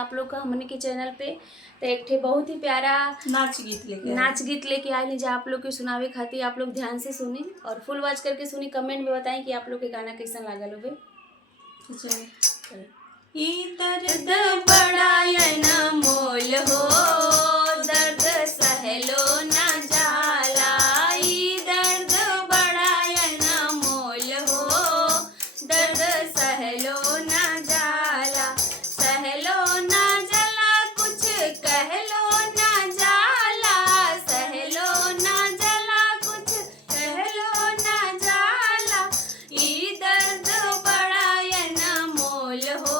आप लोग का हमने के चैनल पे। तो एक ठे बहुत ही प्यारा नाच गीत लेके आए हैं जो आप लोग के सुनावे खातिर आप लोग ध्यान से सुनी और फुल वॉच करके सुनी। कमेंट में बताएं कि आप लोग के गाना कैसा लागल होवे। ई दर्द बड़ा अनमोल हो, दर्द सहलो ना जाला। ई दर्द बड़ा अनमोल हो, दर्द सहलो ना जाला। सहलो ना जला कुछ कहलो ना जाला। सहलो ना जला कुछ कहलो ना जाला। ई दर्द बड़ा अनमोल हो,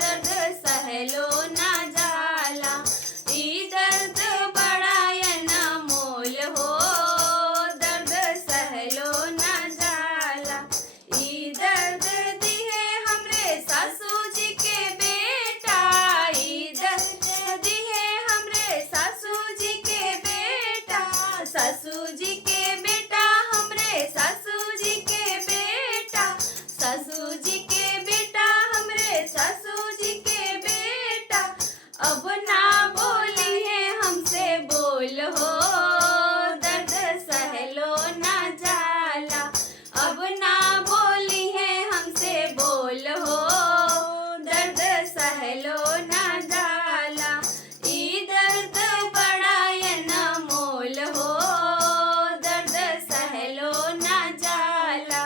दर्द सहलो ना जाला। ई दर्द बड़ा अनमोल हो, दर्द सहलो ना जाला। ई दर्द दिहे हमरे सासू जी के बेटा। ई दर्द दिहे हमरे सासू जी के बेटा। सासू जी के बेटा हमरे सासू जी के बेटा। सासू जी के बेटा हमरे सासू जी के बेटा। अब ना बोली है हमसे बोल हो, दर्द सहलो ना जाला। अब ना बोली है हमसे बोल हो, दर्द सहलो ना जाला। ई दर्द बड़ा अनमोल हो, दर्द सहलो ना जाला।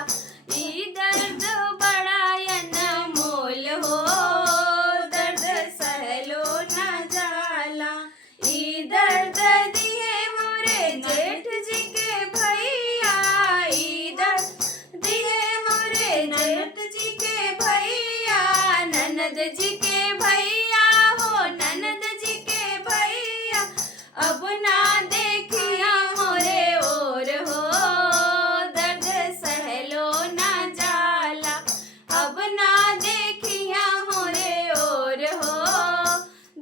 ई दर्द बड़ा अनमोल हो, दर्द सहलो ना जाला। ई दर्द दिए हमरे जेठ जी के भैया। ई दर्द दिए हमरे जेठ जी के भैया। ननद जी के भैया हो, ननद जी के भैया। अब ना देखिया मोरे ओर हो, दर्द सहलो ना जाला। अब ना देखिया मोरे ओर हो,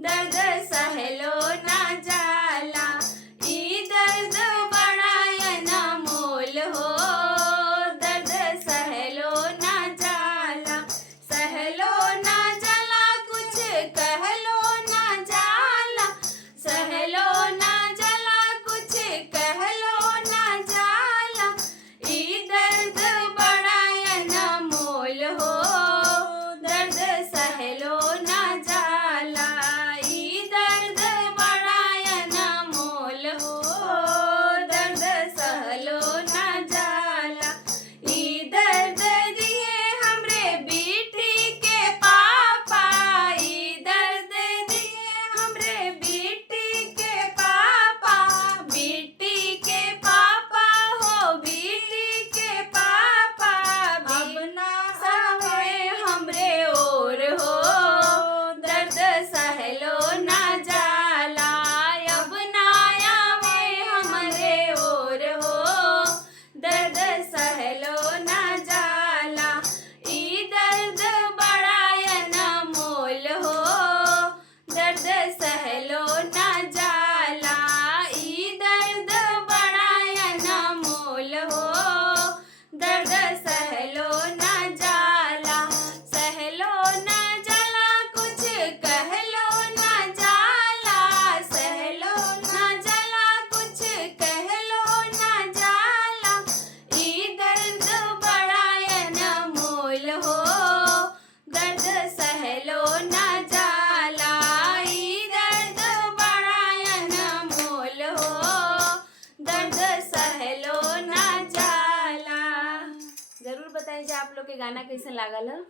दर्द सहलो ना जाला। ई दर्द बड़ा अनमोल हो, दर्द सहलो ना जाला। सहलो ना जाला कुछ कहलो ना जाला। सहलो ना जाला कुछ कहलो ना जाला। ई दर्द बड़ा अनमोल हो, दर्द सहलो ना जाला। ई दर्द बड़ा अनमोल हो, दर्द सहलो ना जाला। ई दर्द दिए हमरे बेटी के पापा। ई दर्द दिए हमरे बेटी के पापा। बेटी के पापा हो, बेटी के पापा। अब ना सहे हमरे ओर हो, दर्द सहलो ना जाला। अब ना आवे हमरे ओर हो, दर्द सहलो ना जाला। ई दर्द बड़ा अनमोल हो, दर्द सहलो ना जाला। ई दर्द बड़ा अनमोल हो, दर्द सहलो ना जाला। सहलो ना जाला कुछ कहलो ना जाला। सहलो ना जाला कुछ कहलो ना जाला। ई दर्द बड़ा अनमोल हो, दर्द सहलो ना जाला। ई दर्द बड़ा अनमोल हो, दर्द सहलो ना जाला। जरूर बताएं कि आप लोग के गाना कैसा लागल है।